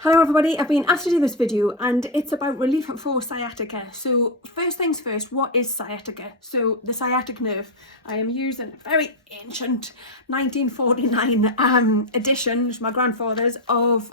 Hello everybody, I've been asked to do this video and it's about relief for sciatica. So first things first, what is sciatica? So the sciatic nerve, I am using a very ancient 1949 edition, my grandfather's, of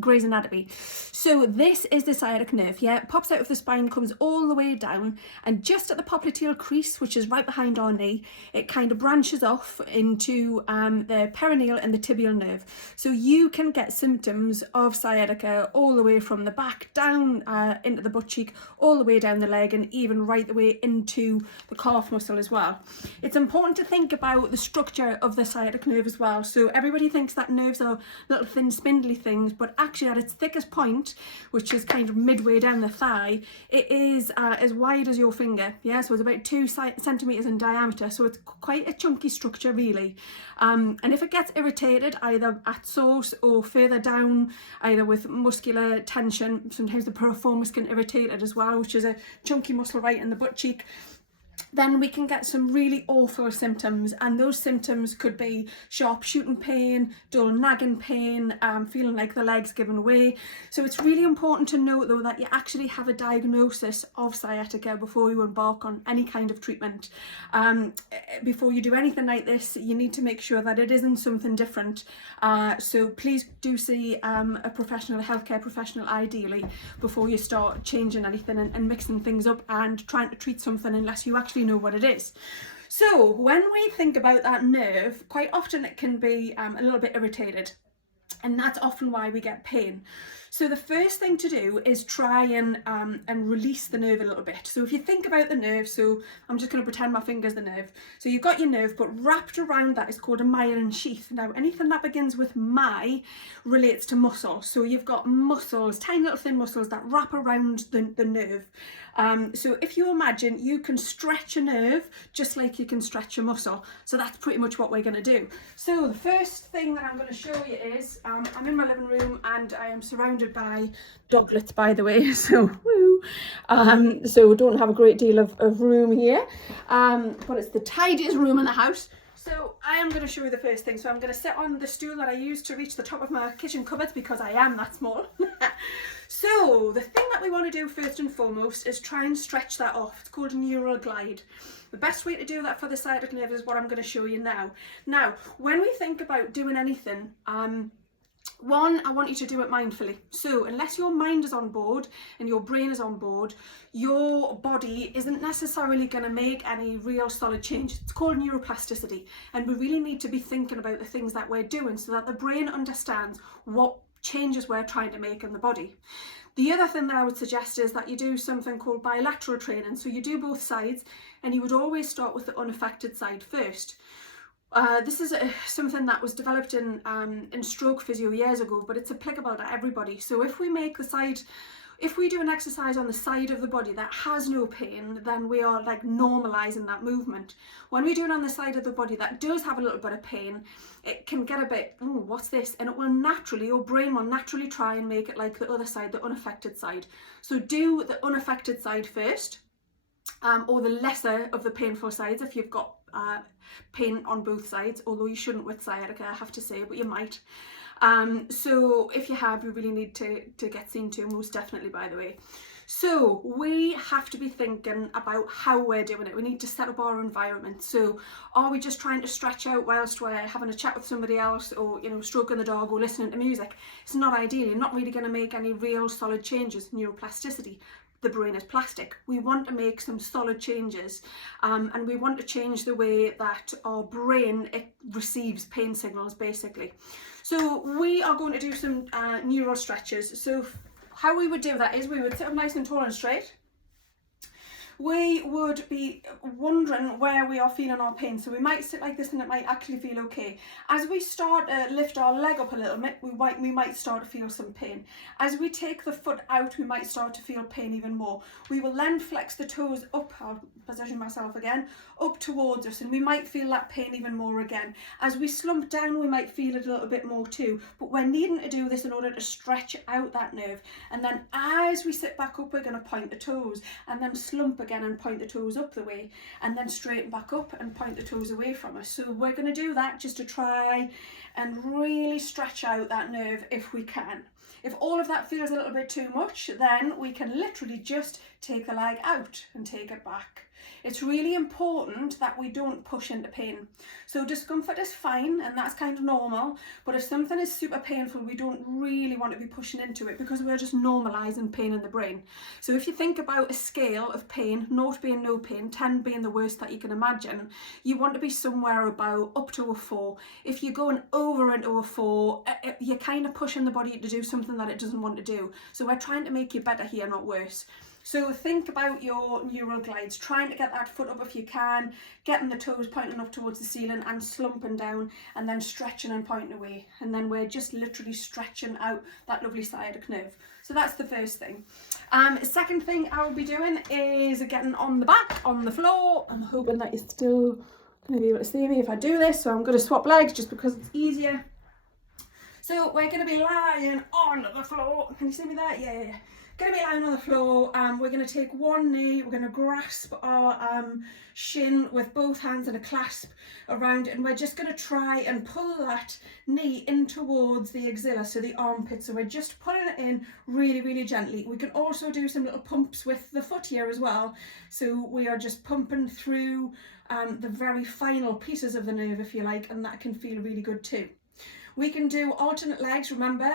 Grey's Anatomy. So this is the sciatic nerve, yeah, it pops out of the spine, comes all the way down, and just at the popliteal crease, which is right behind our knee, it kind of branches off into the perineal and the tibial nerve. So you can get symptoms of sciatica all the way from the back down into the butt cheek, all the way down the leg, and even right the way into the calf muscle as well. It's important to think about the structure of the sciatic nerve as well. So everybody thinks that nerves are little thin spindly things, but actually at its thickest point, which is kind of midway down the thigh, it is as wide as your finger. Yeah, so it's about 2 centimeters in diameter, so it's quite a chunky structure really. And if it gets irritated either at source or further down, either with muscular tension, sometimes the piriformis can irritate it as well, which is a chunky muscle right in the butt cheek, then we can get some really awful symptoms, and those symptoms could be sharp shooting pain, dull nagging pain, feeling like the leg's giving way. So it's really important to note though that you actually have a diagnosis of sciatica before you embark on any kind of treatment. Before you do anything like this, you need to make sure that it isn't something different. So please do see a professional, a healthcare professional ideally, before you start changing anything and mixing things up and trying to treat something unless you actually know what it is. So when we think about that nerve, quite often it can be a little bit irritated, and that's often why we get pain. So the first thing to do is try and release the nerve a little bit. So if you think about the nerve, so I'm just going to pretend my finger's the nerve. So you've got your nerve, but wrapped around that is called a myelin sheath. Now anything that begins with my relates to muscle. So you've got muscles, tiny little thin muscles that wrap around the nerve. So if you imagine, you can stretch a nerve just like you can stretch a muscle. So that's pretty much what we're going to do. So the first thing that I'm going to show you is, I'm in my living room and I am surrounded by doglets, by the way, so woo. So don't have a great deal of room here, but it's the tidiest room in the house. So I am going to show you the first thing. So I'm going to sit on the stool that I use to reach the top of my kitchen cupboards because I am that small. So the thing that we want to do first and foremost is try and stretch that off. It's called a neural glide. The best way to do that for the sciatic nerve is what I'm going to show you now. Now, when we think about doing anything, one, I want you to do it mindfully. So unless your mind is on board and your brain is on board, your body isn't necessarily going to make any real solid change. It's called neuroplasticity, and we really need to be thinking about the things that we're doing so that the brain understands what changes we're trying to make in the body. The other thing that I would suggest is that you do something called bilateral training. So you do both sides, and you would always start with the unaffected side first. This is something that was developed in stroke physio years ago, but it's applicable to everybody. So if we do an exercise on the side of the body that has no pain, then we are like normalizing that movement. When we do it on the side of the body that does have a little bit of pain, it can get a bit, oh, what's this? And it will naturally, your brain will naturally try and make it like the other side, the unaffected side. So do the unaffected side first, or the lesser of the painful sides if you've got pain on both sides, although you shouldn't with sciatica, I have to say, but you might. So if you have, you really need to get seen to, most definitely, by the way. So we have to be thinking about how we're doing it. We need to set up our environment. So are we just trying to stretch out whilst we're having a chat with somebody else, or stroking the dog or listening to music? It's not ideal. You're not really going to make any real solid changes. Neuroplasticity. The brain is plastic. We want to make some solid changes, and we want to change the way that our brain receives pain signals, basically. So we are going to do some neural stretches. So how we would do that is we would sit up nice and tall and straight. We would be wondering where we are feeling our pain. So we might sit like this and it might actually feel okay. As we start to lift our leg up a little bit, we might start to feel some pain. As we take the foot out, we might start to feel pain even more. We will then flex the toes up, I'll position myself again, up towards us, and we might feel that pain even more again. As we slump down, we might feel it a little bit more too, but we're needing to do this in order to stretch out that nerve. And then as we sit back up, we're going to point the toes, and then slump again and point the toes up the way, and then straighten back up and point the toes away from us. So we're going to do that just to try and really stretch out that nerve if we can. If all of that feels a little bit too much, then we can literally just take the leg out and take it back. It's really important that we don't push into pain. So discomfort is fine, and that's kind of normal, but if something is super painful, we don't really want to be pushing into it, because we're just normalising pain in the brain. So if you think about a scale of pain, 0 being no pain, 10 being the worst that you can imagine, you want to be somewhere about up to a 4. If you're going over into a 4, you're kind of pushing the body to do something that it doesn't want to do. So we're trying to make you better here, not worse. So think about your neural glides, trying to get that foot up if you can, getting the toes pointing up towards the ceiling and slumping down, and then stretching and pointing away. And then we're just literally stretching out that lovely sciatic nerve. So that's the first thing. Second thing I'll be doing is getting on the back, on the floor. I'm hoping that you're still going to be able to see me if I do this. So I'm going to swap legs just because it's easier. So we're going to be lying on the floor. Can you see me there? Yeah. Going to be lying on the floor. We're going to take one knee, we're going to grasp our shin with both hands and a clasp around it, and we're just going to try and pull that knee in towards the axilla, so the armpit. So we're just pulling it in really, really gently. We can also do some little pumps with the foot here as well. So we are just pumping through the very final pieces of the nerve, if you like, and that can feel really good too. We can do alternate legs, remember,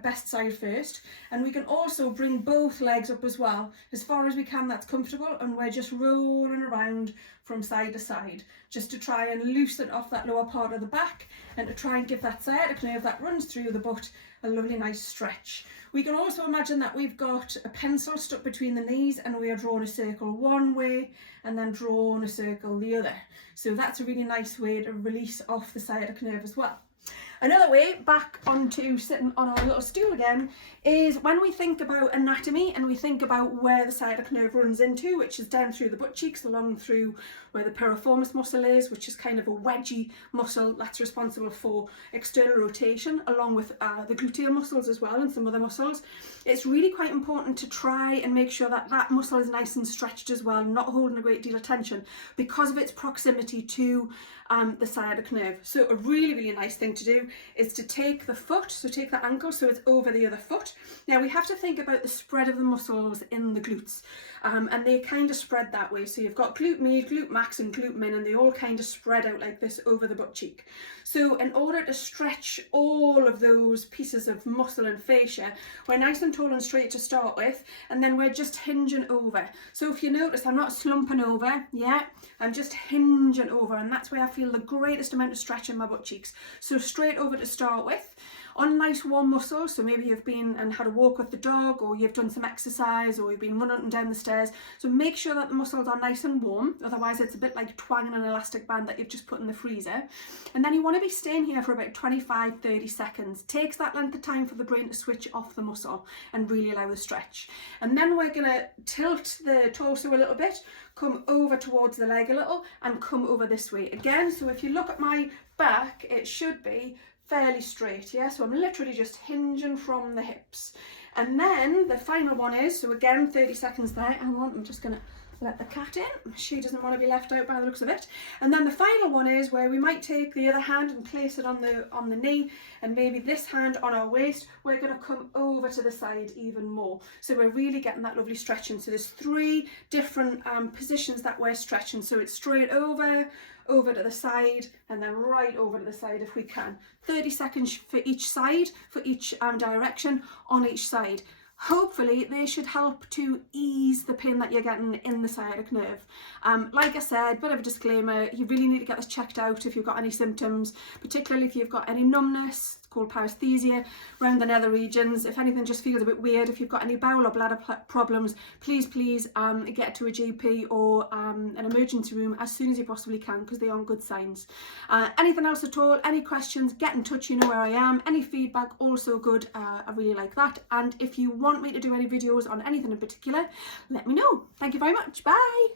best side first, and we can also bring both legs up as well, as far as we can, that's comfortable, and we're just rolling around from side to side, just to try and loosen off that lower part of the back, and to try and give that sciatic nerve that runs through the butt a lovely nice stretch. We can also imagine that we've got a pencil stuck between the knees, and we are drawing a circle one way and then drawing a circle the other. So that's a really nice way to release off the sciatic nerve as well. Another way, back onto sitting on our little stool again, is when we think about anatomy and we think about where the sciatic nerve runs into, which is down through the butt cheeks, along through where the piriformis muscle is, which is kind of a wedgy muscle that's responsible for external rotation, along with the gluteal muscles as well and some other muscles. It's really quite important to try and make sure that that muscle is nice and stretched as well, not holding a great deal of tension, because of its proximity to the sciatic nerve. So a really, really nice thing to do is to take the foot, so take the ankle so it's over the other foot. Now we have to think about the spread of the muscles in the glutes, and they kind of spread that way. So you've got glute med, glute max and glute min, and they all kind of spread out like this over the butt cheek. So in order to stretch all of those pieces of muscle and fascia, we're nice and tall and straight to start with, and then we're just hinging over. So if you notice, I'm not slumping over, yeah, I'm just hinging over, and that's where I feel the greatest amount of stretch in my butt cheeks. So straight over to start with, on nice warm muscles. So maybe you've been and had a walk with the dog, or you've done some exercise, or you've been running up and down the stairs. So make sure that the muscles are nice and warm, otherwise it's a bit like twanging an elastic band that you've just put in the freezer. And then you want to be staying here for about 25-30 seconds. Takes that length of time for the brain to switch off the muscle and really allow the stretch. And then we're going to tilt the torso a little bit, come over towards the leg a little, and come over this way again. So if you look at my back, it should be fairly straight, yeah? So I'm literally just hinging from the hips. And then the final one is, so again, 30 seconds there. Hang on, I'm just gonna let the cat in. She doesn't want to be left out by the looks of it. And then the final one is where we might take the other hand and place it on the knee, and maybe this hand on our waist. We're going to come over to the side even more. So we're really getting that lovely stretching. So there's 3 different positions that we're stretching. So it's straight over, over to the side, and then right over to the side if we can. 30 seconds for each side, for each direction on each side. Hopefully they should help to ease the pain that you're getting in the sciatic nerve. Like I said, bit of a disclaimer, you really need to get this checked out if you've got any symptoms, particularly if you've got any numbness, it's called paresthesia, around the nether regions. If anything just feels a bit weird, if you've got any bowel or bladder problems, please get to a GP or an emergency room as soon as you possibly can, because they aren't good signs. Anything else at all, any questions, get in touch, you know where I am. Any feedback, also good, I really like that. And if you want me to do any videos on anything in particular, let me know. Thank you very much, bye.